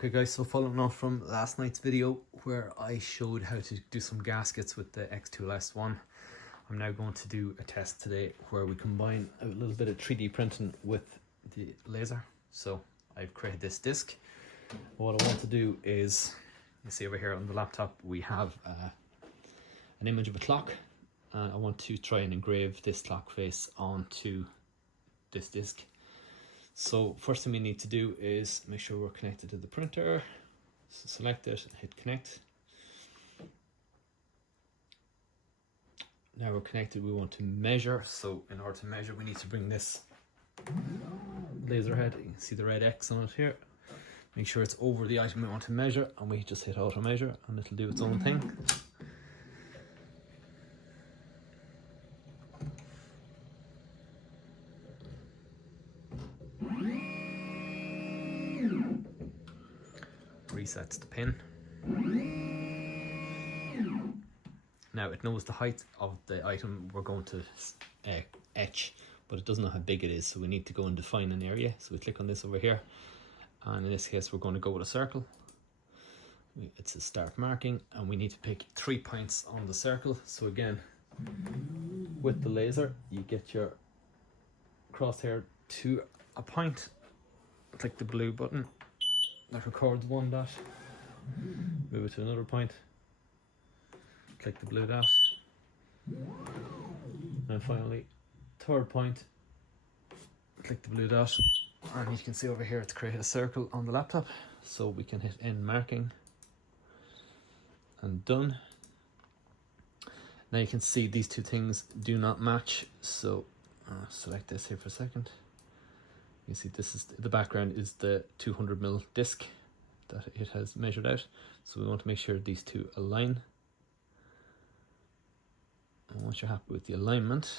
Okay guys, so following on from last night's video where I showed how to do some gaskets with the Xtool S1, I'm now going to do a test today where we combine a little bit of 3D printing with the laser. So I've created this disc. What I want to do is, you see over here on the laptop we have an image of a clock, and I want to try and engrave this clock face onto this disc. So first thing we need to do is make sure we're connected to the printer. So select it, hit connect. Now we're connected, we want to measure. So in order to measure, we need to bring this laser head, you can see the red X on it here. Make sure it's over the item we want to measure, and we just hit auto measure and it'll do its own thing. Resets the pin. Now it knows the height of the item we're going to etch, but it doesn't know how big it is, so we need to go and define an area. So we click on this over here, and in this case we're going to go with a circle. It's a start marking, and we need to pick 3 points on the circle. So again, with the laser you get your crosshair to a point, click the blue button that records one dot, move it to another point, click the blue dot, and finally third point, click the blue dot, and you can see over here it's created a circle on the laptop. So we can hit end marking and done. Now you can see these two things do not match, so select this here for a second. You see this is the background is the 200mm disc that it has measured out, so we want to make sure these two align. And once you're happy with the alignment,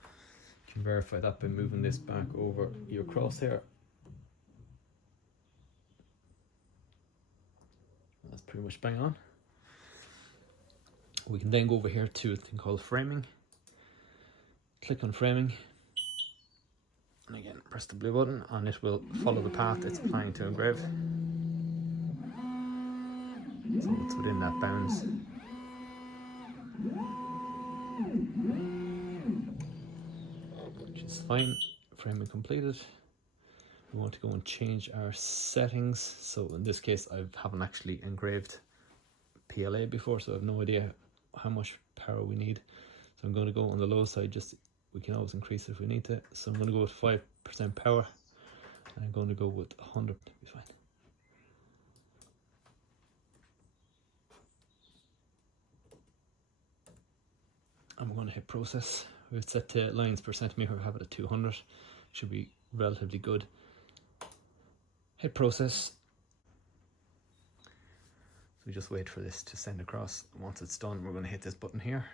you can verify that by moving this back over your crosshair. That's pretty much bang on. We can then go over here to a thing called framing. Click on framing, and again press the blue button, and it will follow the path it's planning to engrave. So it's within that bounds. Which is fine. Framing completed. We want to go and change our settings. So in this case I haven't actually engraved PLA before, so I have no idea how much power we need. So I'm going to go on the low side, just we can always increase it if we need to. So I'm going to go with 5% power, and I'm going to go with 100 to be fine. I'm going to hit process. We've set to lines per centimeter, I have it at 200. Should be relatively good. Hit process. So we just wait for this to send across. Once it's done, we're going to hit this button here.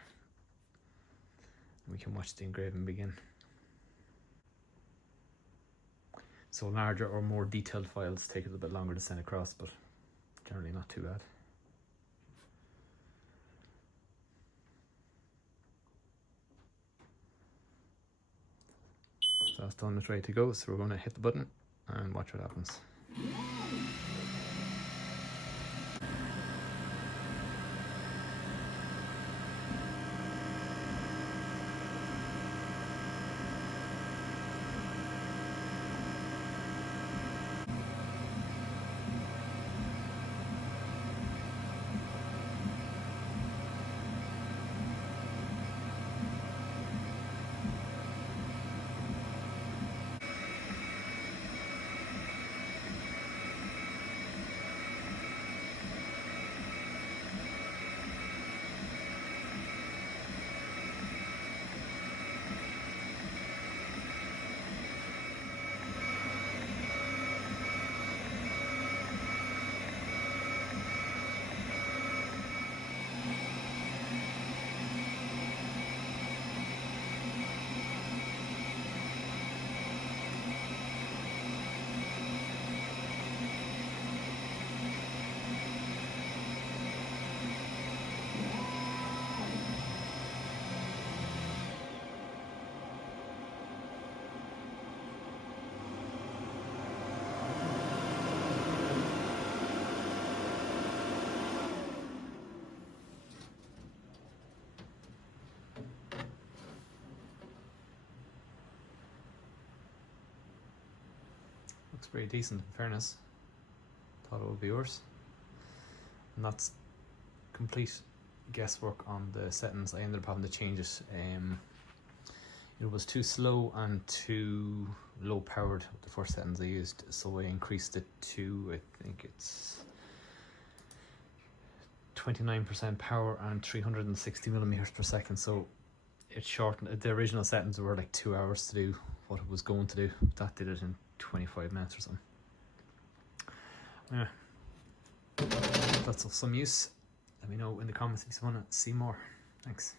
We can watch the engraving begin. So larger or more detailed files take a little bit longer to send across, but generally not too bad. So that's done, it's ready to go. So we're going to hit the button and watch what happens. Looks pretty decent in fairness. Thought it would be worse. And that's complete guesswork on the settings. I ended up having to change it. It was too slow and too low powered, the first settings I used, so I increased it to, I think it's 29% power and 360 millimeters per second, so it shortened. The original settings were like 2 hours to do what it was going to do. That did it in 25 minutes or something. Yeah, that's of some use. Let me know in the comments if you want to see more. Thanks.